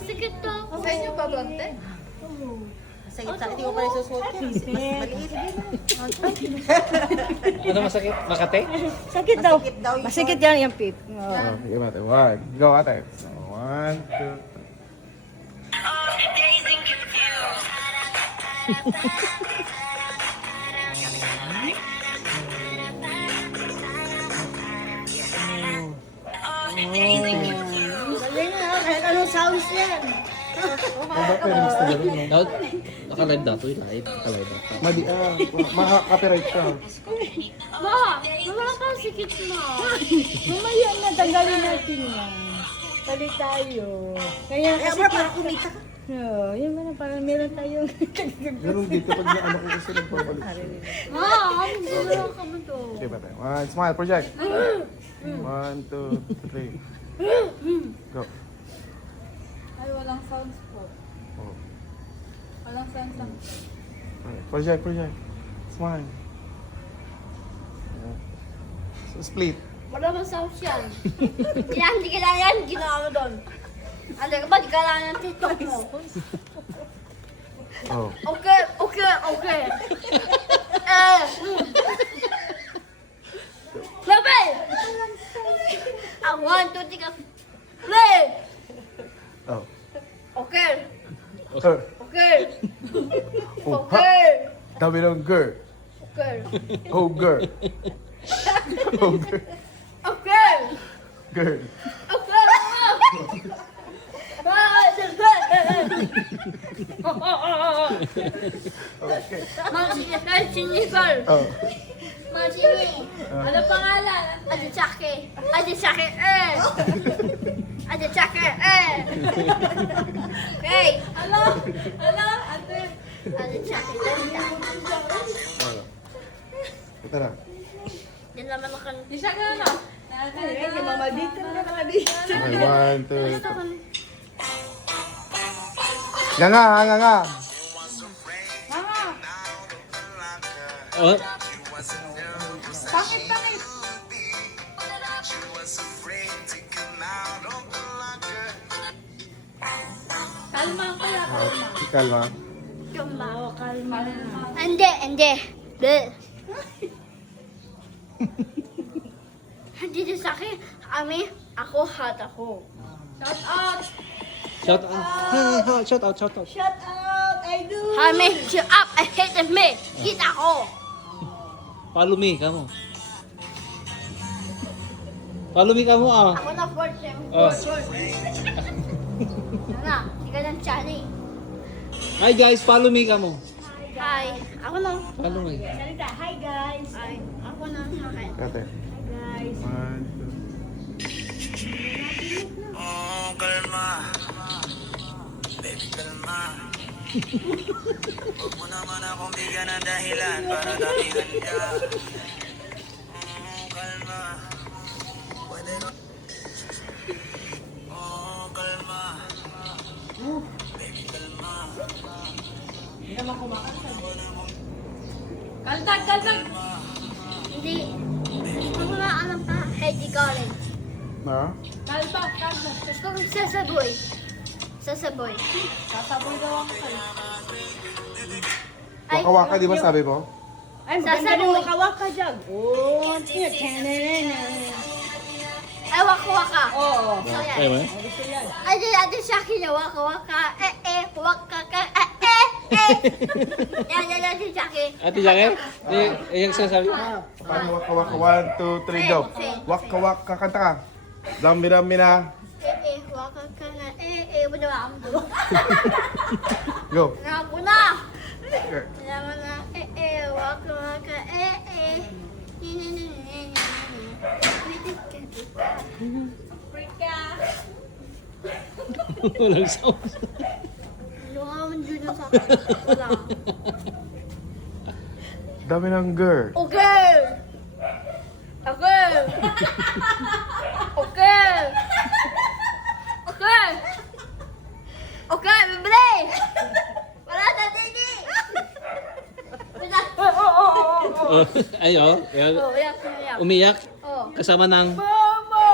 Sikit to. Sa inyo ba, Bante? Sakit-sakit, hindi ko pa rin susuot yan. Maliit. Ano masakit? Makate? Sakit daw. Masakit daw yung Masikit yan yung pip. Oh, sige ate. One. Go ate. So, 1, 2. Galing na, kahit anong sounds yan. Naka-live daw. Live. Naka-live daw. Maka-copyright siya. Ma, wala kang sikit mo. Mamaya na, tanggalin natin yan. Tali tayo. Kaya kasi para kumita ka. Oo, yun ba na, parang meron tayong Ganun dito pag naano ko kasi nagpapalik. Ma, wala ka mo to. Sige ate. One, smile, project. 1, 2, 3. Go. Ay, walang sounds po. Oh. Walang sounds lang. Project. Smile. Split. Wala bang sounds yan? Hindi kailangan yan, ginawa mo doon. Ano ka ba, di kailangan ng TikTok mo. Oh. Okay. Play! I want to take a play! Oh. Okay. Her. Okay. Oh, ha. Okay. Dami ng girl. Okay. Oh, girl. Oh, girl. Okay. Girl. Okay. Okay. Mga sinikol. Oh. Mga sini. Ano pangalan? Aditsake. Aditsake. Aditsake. Hey. Alo, ate. Aditsake. Ito na. Yan naman ako. Di siya ka ano? Ay, mama dito na naman dito. Okay, 1, 2, Gusto ko. 3. Nga. Mama, Oh, pangit. Kalma ko ya, kalma. Kalma. Kalma. Kalma. Hindi. Bleh. Dito sa akin, ako, hot ako. Shout out. shout out. Hey, shout out. Shut out! I do! Cheer up, I hate me. Hit ako. Follow me, kamo. Follow me, kamo ah. Ako na fourth sem. Oh. Na, hindi ka ng chani. Hi guys, follow me, kamo. Hi. Ako na. Follow me. Salita, hi guys! Ay, ako na sa akin. Ate. Hi guys! 1, 2. Oh, kalma. Baby, kalma. Huwag mo naman akong bigyan ng dahilan para damihan ka. Oh, kalma. Pwede na. Oh, kalma. Baby, kalma. Kaldag. Hindi. Gusto ko na alam pa. Heidi Collins. Na? Kaldag. Gusto ko sasaboy. Sasaboy. Sasaboy daw ako sa'yo. Waka-waka, di ba sabi mo? Ay, maganda rin waka-waka dyan. Oh, Ay, waka-waka. Oo. So, yan. Ay, man. Gusto yan. Ate sa akin na waka-waka. Waka ka. Yan si Jackie. Ate Jackie? Yung sinasabi ko. Paano waka-waka? 1, 2, 3, go. Waka-waka, kanta ka. Dami-dami na. Waka ka na. Wala akong dulo. Go. Nako na. Okay. Naman na. Waka-waka. Africa. Walang sound. Lumaman dyan sa akin. Wala. Dami ng girl. Okay. Bibili. Wala na dini. Ay, oh. Yan. Iyak. Umiyak. Oh. Kasama ng... Mama!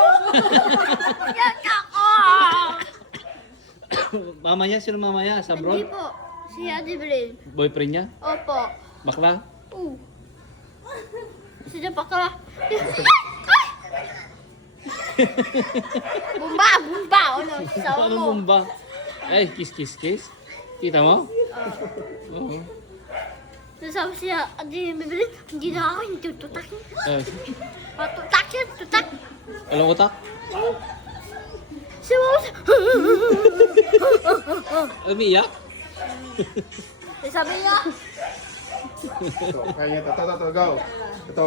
Iyak ako! Mama niya? Sino mama niya? Sa Hindi abroad? po. Si Ate Brin. Boyfriend niya? Opo. Bakla? Sino pa ka? Bumba! Bumba! Ano? Sawa Anong mo. bumba? Ay, kiss. Kita mo? Oo. Sabi siya, Ate Brin, hindi na ako yung tututak niya. Tutak siya, tutak. Alam utak? Umiyak? Sabi niya, Ito, kaya niya. Ito, go. Ito,